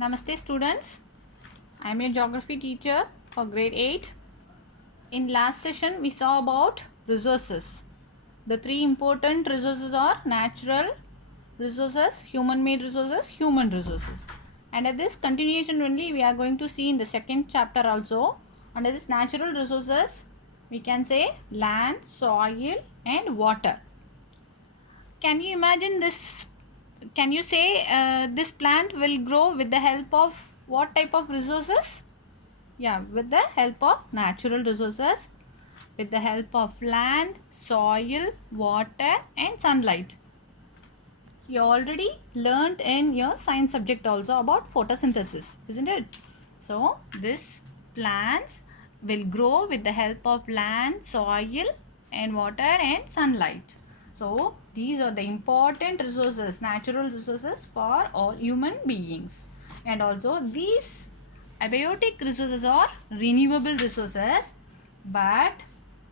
Namaste students, I am your geography teacher for grade 8. In last session we saw about resources. The three important resources are natural resources, human made resources, human resources. And at this continuation only we are going to see in the second chapter also. Under this natural resources we can say land, soil and water. Can you imagine this? Can you say this plant will grow with the help of what type of resources? Yeah, with the help of natural resources, with the help of land, soil, water and sunlight. You already learned in your science subject also about photosynthesis, isn't it? So, this plants will grow with the help of land, soil and water and sunlight. So, these are the important resources, natural resources for all human beings. And also, these abiotic resources are renewable resources, but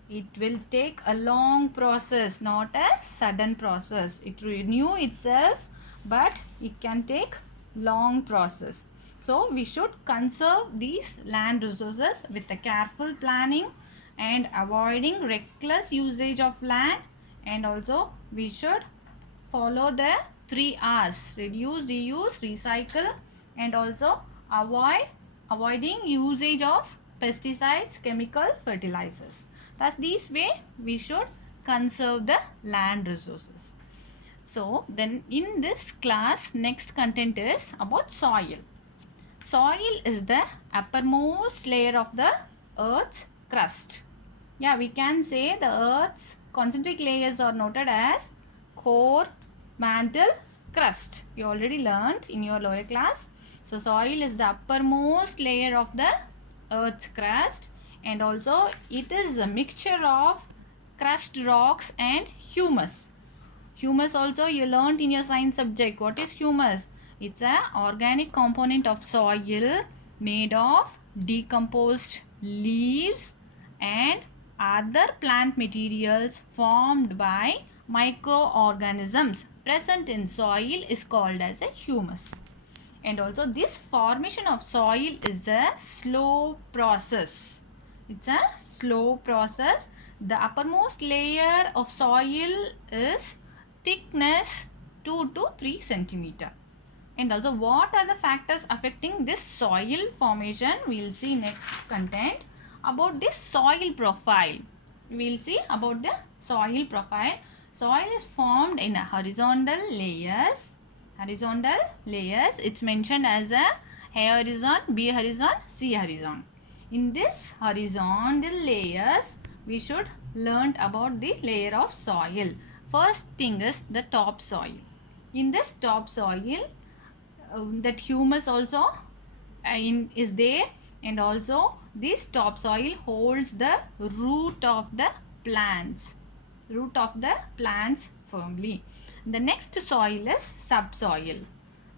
it will take a long process, not a sudden process. It renew itself, but it can take long process. So we should conserve these land resources with a careful planning and avoiding reckless usage of land, and also we should follow the 3 R's: reduce, reuse, recycle, and also avoiding usage of pesticides, chemical fertilizers. Thus, this way we should conserve the land resources. So, then in this class, next content is about soil. Soil is the uppermost layer of the earth's crust. Yeah, we can say the earth's concentric layers are noted as core, mantle, crust. You already learned in your lower class. So, soil is the uppermost layer of the earth's crust, and also it is a mixture of crushed rocks and humus. Humus also you learned in your science subject. What is humus? It's an organic component of soil made of decomposed leaves and other plant materials formed by microorganisms present in soil is called as a humus. And also this formation of soil is a slow process. It's a slow process. The uppermost layer of soil is thickness 2 to 3 centimeter. And also what are the factors affecting this soil formation? We will see next content about this soil profile. We will see about the soil profile. Soil is formed in horizontal layers. Horizontal layers, it's mentioned as a A horizon, B horizon, C horizon. In this horizontal layers, we should learn about this layer of soil. First thing is the top soil. In this top soil, that humus also is there, and also this topsoil holds the root of the plants firmly. The next soil is subsoil.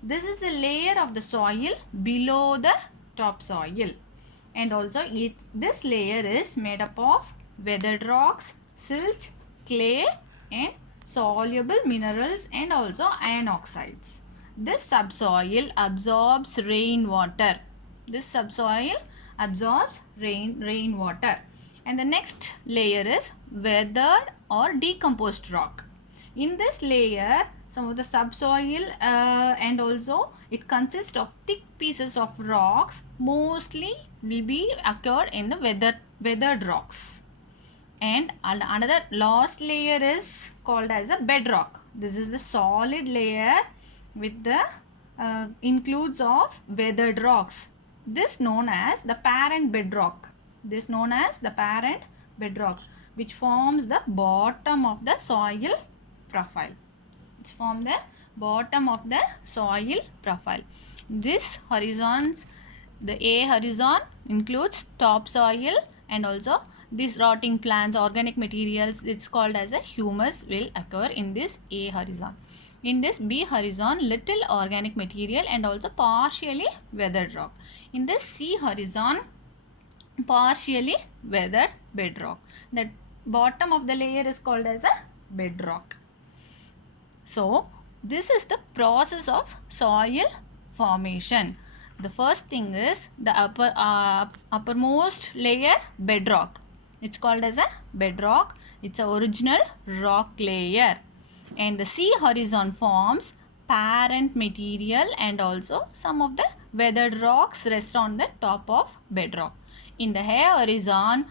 This is the layer of the soil below the topsoil, and also this layer is made up of weathered rocks, silt, clay and soluble minerals and also iron oxides. This subsoil absorbs rainwater. This subsoil absorbs rainwater. And the next layer is weathered or decomposed rock. In this layer, some of the subsoil and also it consists of thick pieces of rocks, mostly will be occurred in the weathered rocks. And another last layer is called as a bedrock. This is the solid layer with the includes of weathered rocks. This known as the parent bedrock. This known as the parent bedrock, which forms the bottom of the soil profile. It's from the bottom of the soil profile. This horizons, the A horizon includes topsoil, and also these rotting plants, organic materials, it's called as a humus, will occur in this A horizon. In this B horizon, little organic material and also partially weathered rock. In this C horizon, partially weathered bedrock. The bottom of the layer is called as a bedrock. So, this is the process of soil formation. The first thing is the uppermost layer, bedrock. It's called as a bedrock. It's an original rock layer. And the sea horizon forms parent material, and also some of the weathered rocks rest on the top of bedrock. In the air horizon,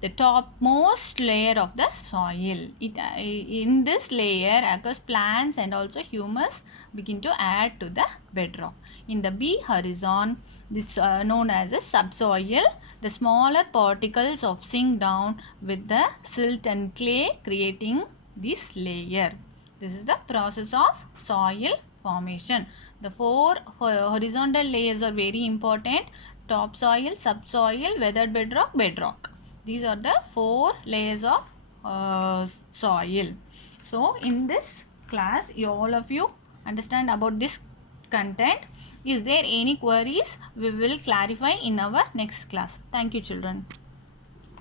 the topmost layer of the soil. In this layer occurs plants and also humus begin to add to the bedrock. In the B horizon, it's known as a subsoil. The smaller particles of sink down with the silt and clay, creating this layer. This is the process of soil formation. The four horizontal layers are very important: topsoil, subsoil, weathered bedrock, bedrock. These are the four layers of soil. So in this class, all of you understand about this content. Is there any queries? We will clarify in our next class. Thank you, children.